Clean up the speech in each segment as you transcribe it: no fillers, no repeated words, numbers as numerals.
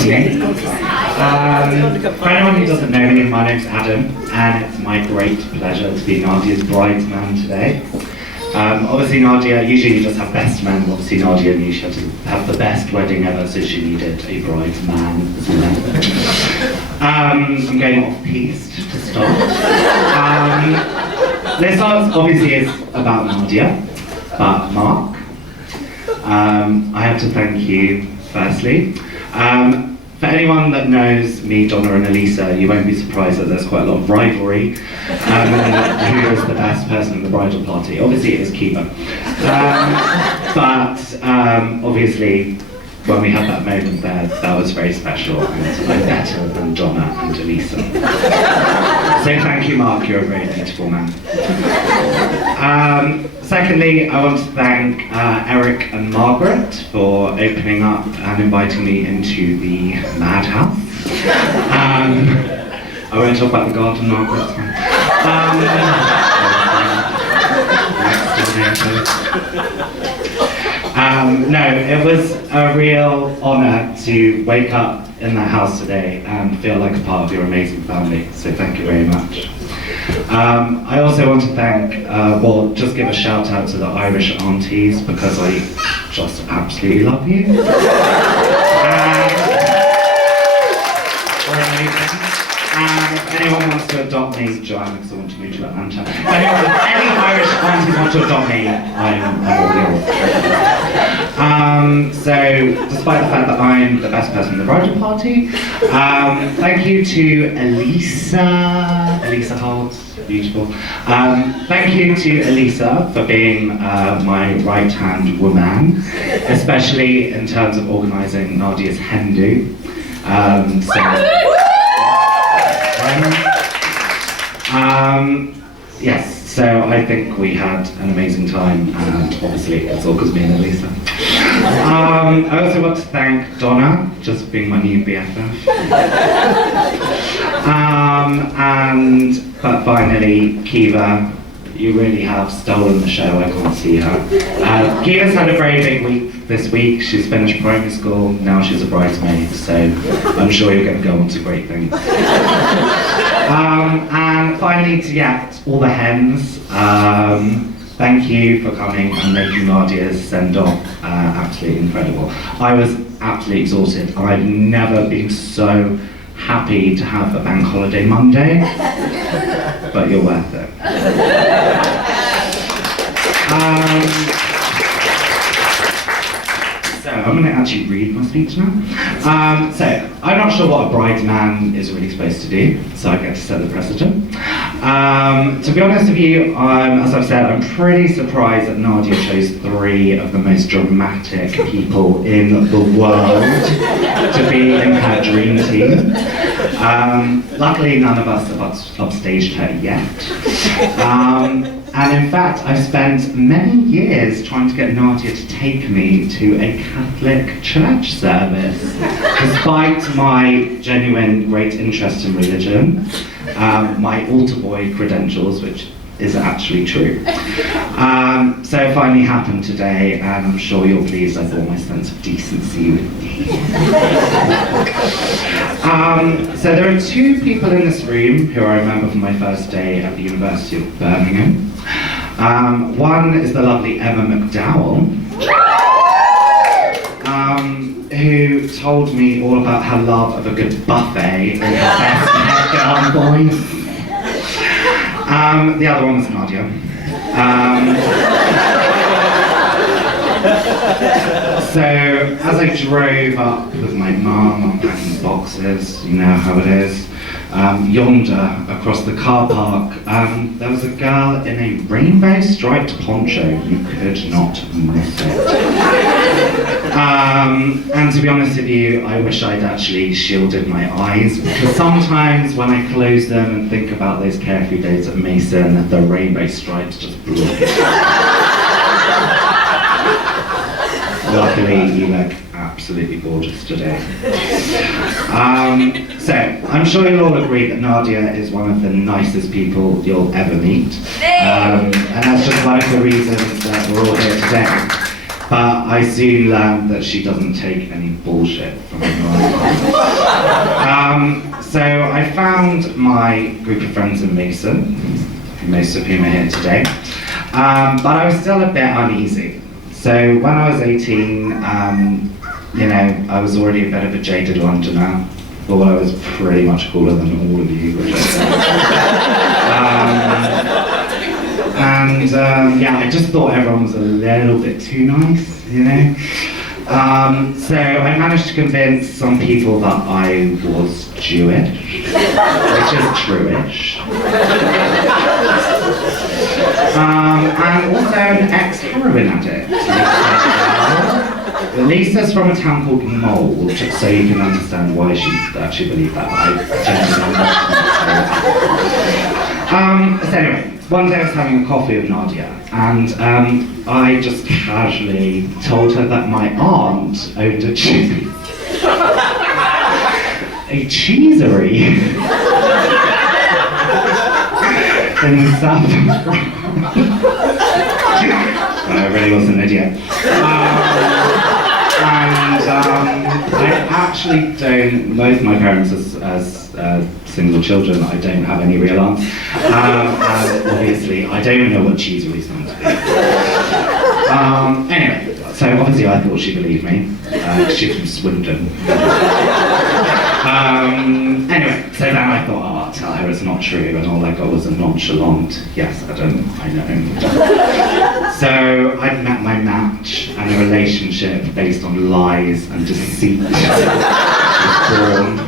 For anyone who doesn't know me, my name's Adam, and it's my great pleasure to be Nadia's bridesman today. Obviously Nadia, usually you just have best men, obviously Nadia knew she had to have the best wedding ever, so she needed a bridesman as well. I'm going off piste to start. This art obviously is about Nadia, but Mark, I have to thank you firstly. For anyone that knows me, Donna and Elisa, you won't be surprised that there's quite a lot of rivalry who is the best person in the bridal party. Obviously it is Kiva. But obviously when we had that moment there, that was very special, and I'm better than Donna and Elisa. So thank you, Mark, you're a very beautiful man. Secondly, I want to thank Eric and Margaret for opening up and inviting me into the madhouse. I won't talk about the garden, Margaret. No, it was a real honour to wake up in that house today and feel like a part of your amazing family, so thank you very much. I also want to thank, just give a shout out to the Irish aunties, because I just absolutely love you. If anyone wants to adopt me, Joanne, because I want to move to Atlanta. If any Irish aunties want to adopt me, I'm all yours. So, despite the fact that I'm the best person in the bridal party, thank you to Elisa Holt, beautiful. Thank you to Elisa for being my right-hand woman, especially in terms of organising Nadia's hen do. Yes, so I think we had an amazing time, and obviously it's all because me and Elisa. I also want to thank Donna, just for being my new BFF. But finally, Kiva, you really have stolen the show, I can't see her. Kiva's had a very big week this week. She's finished primary school, now she's a bridesmaid, so I'm sure you're going to go on to great things. And finally, to all the hens, thank you for coming and making Nadia's send-off absolutely incredible. I was absolutely exhausted. I've never been so happy to have a bank holiday Monday, but you're worth it. So I'm going to actually read my speech now. So I'm not sure what a bridesman is really supposed to do, so I get to set the precedent. To be honest with you, as I've said, I'm pretty surprised that Nadia chose 3 of the most dramatic people in the world to be in her dream team. Luckily, none of us have upstaged her yet. And in fact, I've spent many years trying to get Nadia to take me to a Catholic church service, despite my genuine great interest in religion, my altar boy credentials, which is actually true. So it finally happened today, and I'm sure you're pleased I brought my sense of decency with me. So there are 2 people in this room who I remember from my first day at the University of Birmingham. One is the lovely Emma McDowell, who told me all about her love of a good buffet and her best head voice. The other one was Nadia. So as I drove up with my mum, unpacking boxes, you know how it is, yonder across the car park, there was a girl in a rainbow striped poncho. You could not miss it. And to be honest with you, I wish I'd actually shielded my eyes, because sometimes when I close them and think about those carefree days at Mason, the rainbow stripes just block it. Luckily, you look absolutely gorgeous today. So, I'm sure you'll all agree that Nadia is one of the nicest people you'll ever meet. And that's just one of the reasons that we're all here today. But I soon learned that she doesn't take any bullshit from anyone. I found my group of friends in Mason, most of whom are here today, but I was still a bit uneasy. So when I was 18, you know, I was already a bit of a jaded Londoner, although I was pretty much cooler than all of you, which yeah, I just thought everyone was a little bit too nice, you know? So I managed to convince some people that I was Jewish, which is truish. And also an ex-heroin addict. Lisa's from a town called Mold, just so you can understand why she actually believed that. I genuinely don't know. So anyway, one day I was having a coffee with Nadia, and I just casually told her that my aunt owned a cheesery in the south of France. I really was an idiot. I actually don't, both my parents as single children, I don't have any real aunts. And obviously, I don't even know what cheesery is meant to be. Anyway, so obviously I thought she believed me, she's from Swindon. Anyway, so then I thought, oh, I'll tell her it's not true, and all I got was a nonchalant, yes, I know. So I'd met my match, and a relationship based on lies and deceit was born.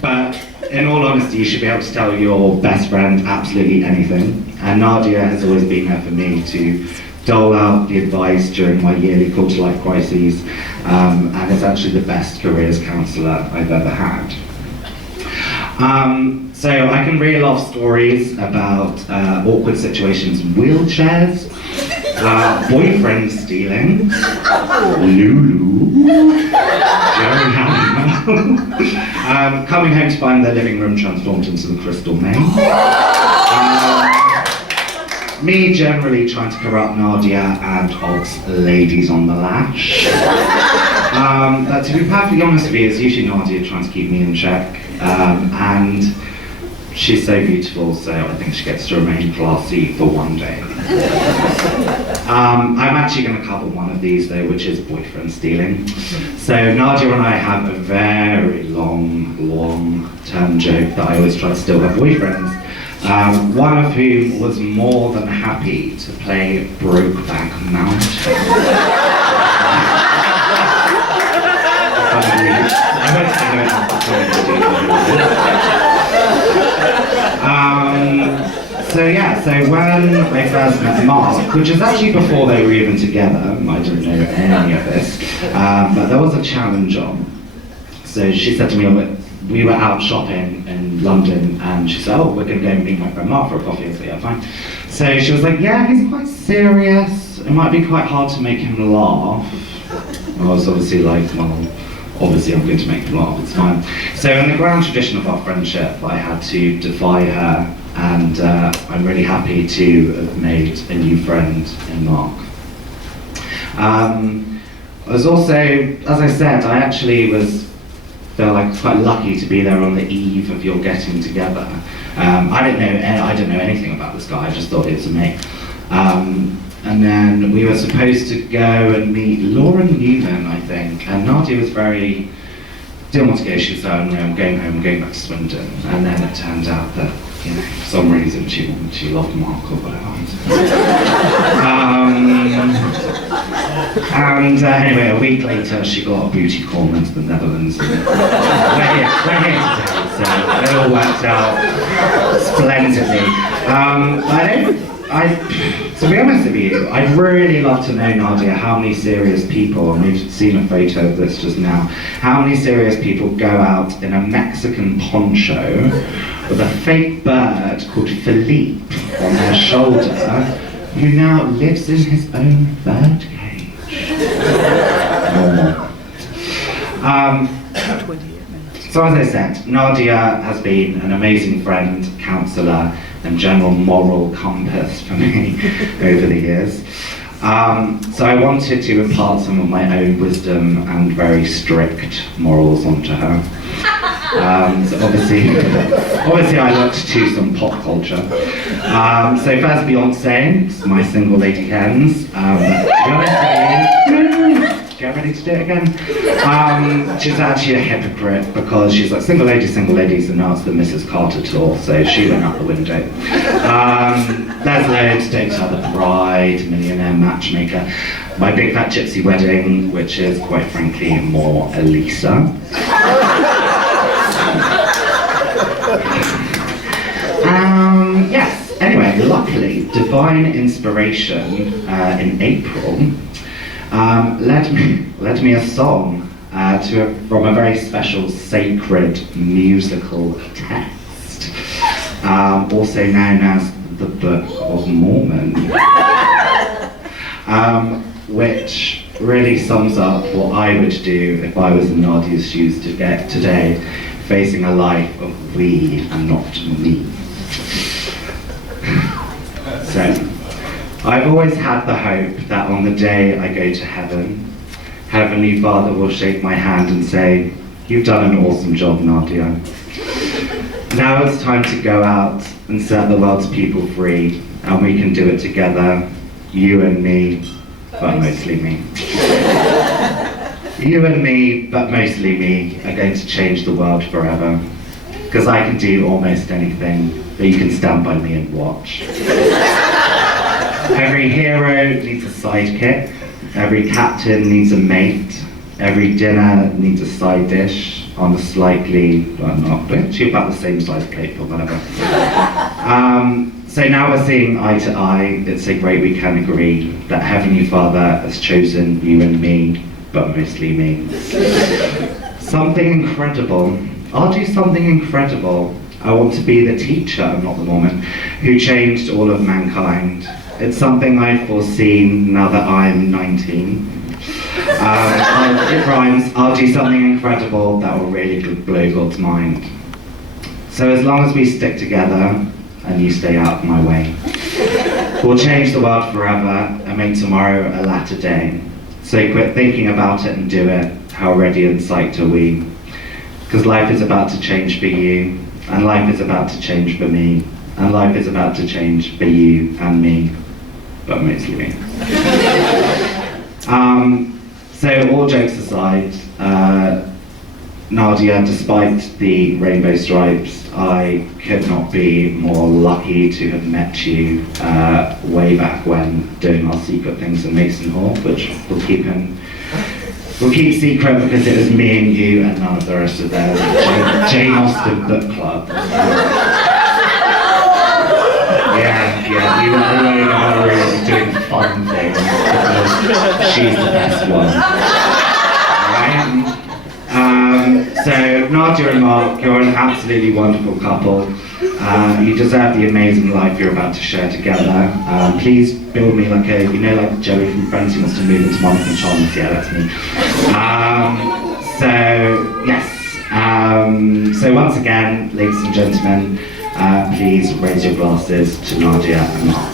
But in all honesty, you should be able to tell your best friend absolutely anything, and Nadia has always been there for me to dole out the advice during my yearly quarter-life crises, and is actually the best careers counsellor I've ever had. So I can reel off stories about awkward situations in wheelchairs, boyfriend stealing, Lulu, Jerry Halliwell, coming home to find their living room transformed into the Crystal Maze. Me generally trying to corrupt Nadia and odds ladies on the lash. But to be perfectly honest with you, it's usually Nadia trying to keep me in check. And she's so beautiful, so I think she gets to remain classy for one day. I'm actually going to cover one of these though, which is boyfriend stealing. So Nadia and I have a very long-term joke that I always try to steal her boyfriends. One of whom was more than happy to play Brokeback Mountain. So yeah, so when I first met Mark, which was actually before they were even together, I didn't know any of this, but there was a challenge on. So she said to me, we were out shopping in London, and she said, oh, we're going to go and meet my friend Mark for a coffee. I said, yeah, fine. So she was like, yeah, he's quite serious. It might be quite hard to make him laugh. And I was obviously like, well, obviously I'm going to make him laugh, it's fine. So in the grand tradition of our friendship, I had to defy her, and I'm really happy to have made a new friend in Mark. I was also, as I said, I actually felt like quite lucky to be there on the eve of your getting together. I didn't know anything about this guy, I just thought it was a mate. And then we were supposed to go and meet Lauren Newman, I think, and Nadia was didn't want to go, she said, no, I'm going home, I'm going back to Swindon. And then it turned out that, you know, for some reason she loved Mark or whatever. Anyway, a week later she got a booty call into the Netherlands. And we're here today, so it all worked out splendidly. To be honest with you, I'd really love to know, Nadia, how many serious people, and we've seen a photo of this just now, how many serious people go out in a Mexican poncho with a fake bird called Philippe on their shoulder, who now lives in his own bird cage. So as I said, Nadia has been an amazing friend, counsellor, and general moral compass for me over the years. So I wanted to impart some of my own wisdom and very strict morals onto her. So obviously I looked to some pop culture. So first Beyonce, my single lady hens. To be honest with you, get ready to do it again. She's actually a hypocrite because she's like single ladies, and now it's the Mrs. Carter tour, so she went out the window. There's loads, Dates Are the Bride, Millionaire Matchmaker, My Big Fat Gypsy Wedding, which is quite frankly more Elisa. Yes, anyway, luckily, Divine Inspiration in April led me a song from a very special sacred musical text, also known as the Book of Mormon, which really sums up what I would do if I was in Nadia's shoes today, facing a life of we and not me. So, I've always had the hope that on the day I go to heaven, Heavenly Father will shake my hand and say, "You've done an awesome job, Nadia. Now it's time to go out and set the world's people free, and we can do it together, you and me, but mostly me." You and me, but mostly me, are going to change the world forever. Because I can do almost anything, but you can stand by me and watch. Every hero needs a sidekick, every captain needs a mate, every dinner needs a side dish on a slightly, well not, actually about the same size plate, but whatever. So now we're seeing eye to eye, it's so great we can agree that Heavenly Father has chosen you and me, but mostly me. Something incredible. I'll do something incredible. I want to be the teacher, not the Mormon, who changed all of mankind. It's something I've foreseen now that I'm 19. It rhymes. I'll do something incredible that will really blow God's mind. So as long as we stick together and you stay out of my way, we'll change the world forever and make tomorrow a latter day. So quit thinking about it and do it. How ready and psyched are we? Because life is about to change for you, and life is about to change for me, and life is about to change for you and me, but mostly me. So all jokes aside, Nadia, despite the rainbow stripes, I could not be more lucky to have met you way back when doing our secret things in Mason Hall, which we'll keep secret because it was me and you and none of the rest of them. Jane Austen Book Club. Yeah, we were alone in our room doing fun things because she's the best one. Right? So Nadia and Mark, you're an absolutely wonderful couple. You deserve the amazing life you're about to share together. Please build me like like Joey from Friends who wants to move into Monica and Charlotte. Yeah, that's me. So yes. So once again, ladies and gentlemen, please raise your glasses to Nadia and Mark.